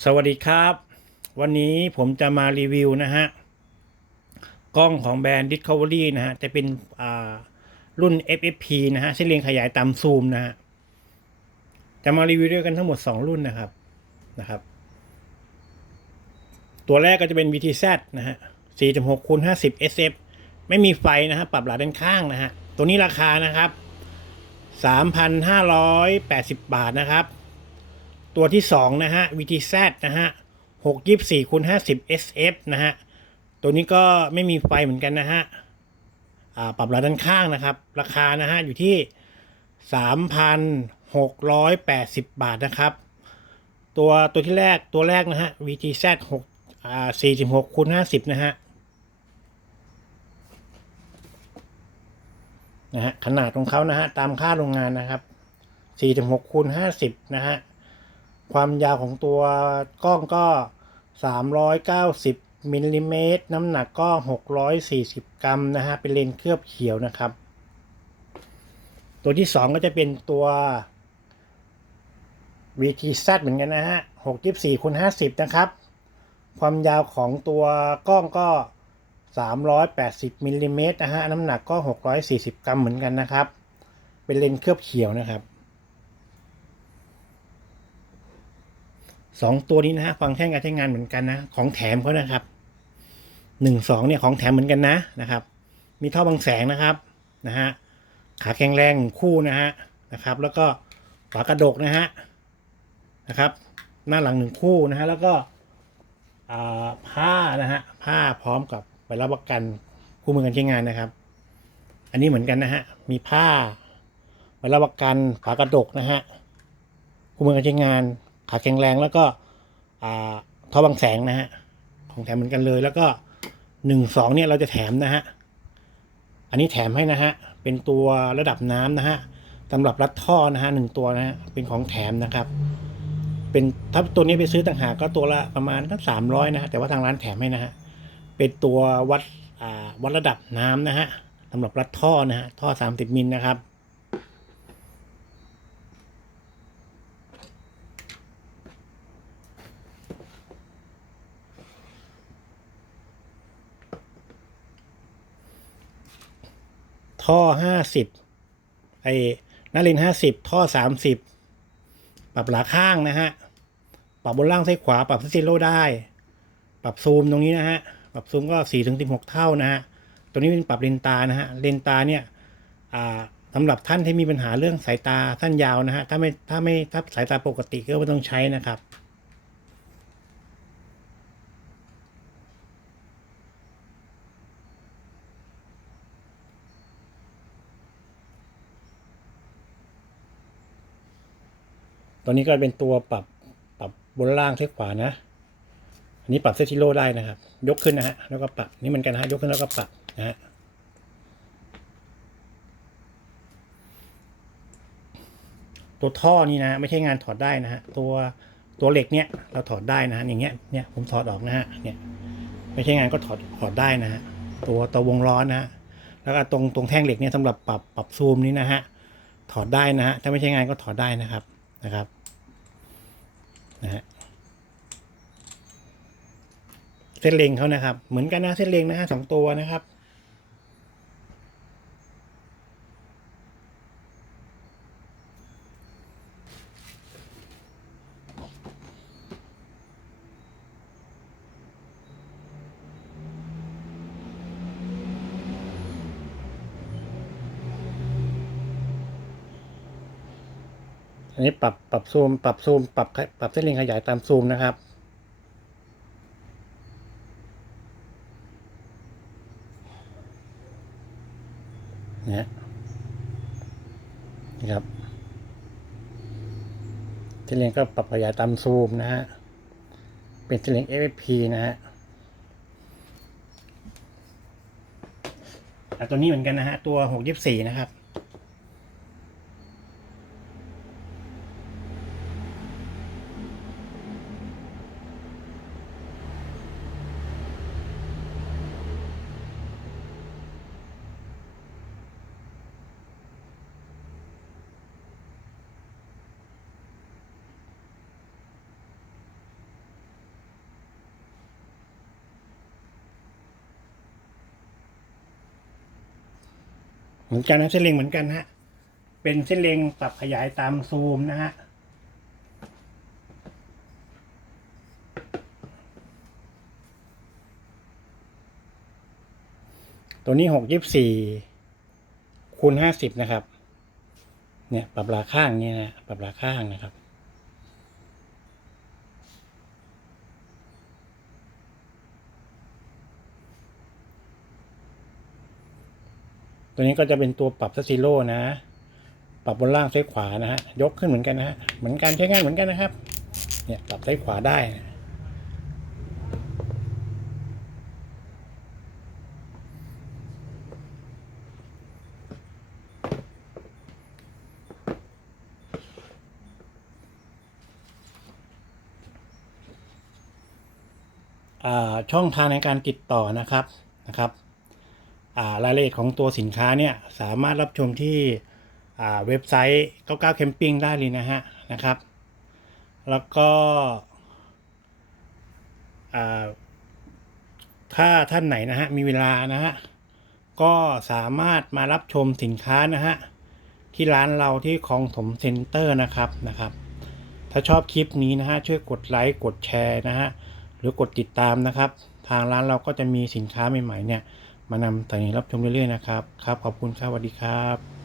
สวัสดีครับ วันนี้ผมจะมารีวิวนะฮะ กล้องของแบรนด์ Discovery นะฮะ จะเป็นรุ่น FFP นะฮะเส้นเรียงขยายตามซูมนะฮะ จะมารีวิวด้วยกันทั้งหมด 2 รุ่นนะครับนะครับ ตัวแรกก็จะเป็น VTZ นะฮะ 46คูณ50 SF ไม่มีไฟนะฮะ ปรับหลาด้านข้างนะฮะ ตัวนี้ราคานะครับ 3,580 บาทนะครับ ตัวที่สองนะฮะ VTZ นะฮะหกยี่สี่คูณห้าสิบ SF นะฮะ ตัวนี้ก็ไม่มีไฟเหมือนกันนะฮะปรับระด้านข้างนะครับ ราคานะฮะ อยู่ที่สามพันหกร้อยแปดสิบบาทนะครับ ตัวตัวที่แรกตัวแรกนะฮะ VTZ หกอ่าสี่สิบหกคูณห้าสิบนะฮะนะฮะขนาดของเขานะฮะตามค่าโรงงานนะครับสี่สิบหกคูณห้าสิบนะฮะ ความยาวของตัวกล้องก็ 390มิลลิเมตรน้ำหนักก็ 640 กรัมนะฮะ เป็นเลนส์เคลือบเขียวนะครับ ตัวที่ 2 ก็จะเป็นตัว VTZ เหมือนกันนะฮะ 624คูณ50 นะครับ ความยาวของตัวกล้องก็ 380มิลลิเมตรนะฮะ น้ำหนักก็ 640 กรัมเหมือนกันนะครับ เป็นเลนส์เคลือบเขียวนะครับ สองตัวนี้นะฮะฟังก์ชันการใช้งานเหมือนกันนะ ของแถมเขานะครับหนึ่งสองเนี่ยของแถมเหมือนกันนะนะครับ มีท่อบังแสงนะครับนะฮะขาแข็งแรงหนึ่งคู่นะฮะนะครับ แล้วก็ฝากระดกนะฮะนะครับ หน้าหลังหนึ่งคู่นะฮะแล้วก็อ่าผ้านะฮะผ้าพร้อมกับใบรับประกันคู่มือการใช้งานนะครับ อันนี้เหมือนกันนะฮะมีผ้าใบรับประกันฝากระดกนะฮะคู่มือการใช้งาน ขาแข็งแรงแล้วก็ท่อบังแสงนะฮะของแถมเหมือนกันเลย แล้วก็หนึ่งสองเนี่ยเราจะแถมนะฮะอันนี้แถมให้นะฮะเป็นตัวระดับน้ำนะฮะสำหรับรัดท่อนะฮะหนึ่งตัวนะฮะเป็นของแถมนะครับ เป็นถ้าตัวนี้ไปซื้อต่างหากก็ตัวละประมาณทั้งสามร้อยนะฮะแต่ว่าทางร้านแถมให้นะฮะเป็นตัววัดอ่าวัดระดับน้ำนะฮะสำหรับรัดท่อนะฮะท่อสามสิบมิลนะครับ ท่อห้าสิบไอ้นาเลนห้าสิบท่อสามสิบปรับหลาข้างนะฮะ ปรับบนล่างซ้ายขวา ปรับซีโร่ได้ ปรับซูมตรงนี้นะฮะ ปรับซูมก็สี่ถึงสิบหกเท่านะฮะ ตัวนี้เป็นปรับเลนตานะฮะ เลนตาเนี่ยสำหรับท่านที่มีปัญหาเรื่องสายตาสั้นยาวนะฮะ ถ้าไม่ถ้าไม่ถ้าสายตาปกติก็ไม่ต้องใช้นะครับ ตัวนี้ก็เป็นตัวปรับปรับบนล่างซ้ายขวานะ อันนี้ปรับเซติโลได้นะครับ ยกขึ้นนะฮะ แล้วก็ปรับ นี่เหมือนกันนะฮะ ยกขึ้นแล้วก็ปรับนะฮะ ตัวท่อนี่นะ ไม่ใช่งานถอดได้นะฮะ ตัวตัวเหล็กเนี่ยเราถอดได้นะฮะ อย่างเงี้ย เนี่ยผมถอดออกนะฮะ เนี่ย ไม่ใช่งานก็ถอดถอดได้นะฮะ ตัวตัววงล้อนะฮะ แล้วก็ตรงตรงแท่งเหล็กเนี่ยสำหรับปรับปรับซูมนี่นะฮะ ถอดได้นะฮะ ถ้าไม่ใช่งานก็ถอดได้นะครับ นะครับนะฮะเส้นเลงเขานะครับ เหมือนกันนะเส้นเลงนะฮะสองตัวนะครับ อันนี้ปรับปรับซูม ปรับซูม ปรับปรับเส้นเลนขยายตามซูมนะครับเนะฮะนี่ครับเส้นเลนก็ปรับขยายตามซูมนะฮะ เป็นเส้นเลน FFP นะฮะอะตัวนี้เหมือนกันนะฮะ ตัวหกยี่สี่นะครับ เหมือนกันนะเส้นเล็งเหมือนกันฮะ เป็นเส้นเล็งปรับขยายตามซูมนะฮะตัวนี้หกยี่สี่คูณห้าสิบนะครับ เนี่ยปรับราข้างเนี่ยนะปรับราข้างนะครับ ตัวนี้ก็จะเป็นตัวปรับซัซิโร่นะ ปรับบนล่างซ้ายขวานะฮะ ยกขึ้นเหมือนกันนะฮะ เหมือนกันใช้ง่ายเหมือนกันนะครับ เนี่ยปรับซ้ายขวาได้นะอ่าช่องทางในการติดต่อนะครับนะครับ รายละเอียดของตัวสินค้าเนี่ยสามารถรับชมที่เว็บไซต์ 99 Camping ได้เลยนะฮะนะครับ แล้วก็ถ้าท่านไหนนะฮะมีเวลานะฮะก็สามารถมารับชมสินค้านะฮะที่ร้านเราที่คลองถมเซ็นเตอร์นะครับนะครับ ถ้าชอบคลิปนี้นะฮะช่วยกดไลค์กดแชร์นะฮะหรือกดติดตามนะครับ ทางร้านเราก็จะมีสินค้าใหม่ๆเนี่ย มานำเสนอรับชมเรื่อยๆนะครับ ครับ ขอบคุณครับสวัสดีครับ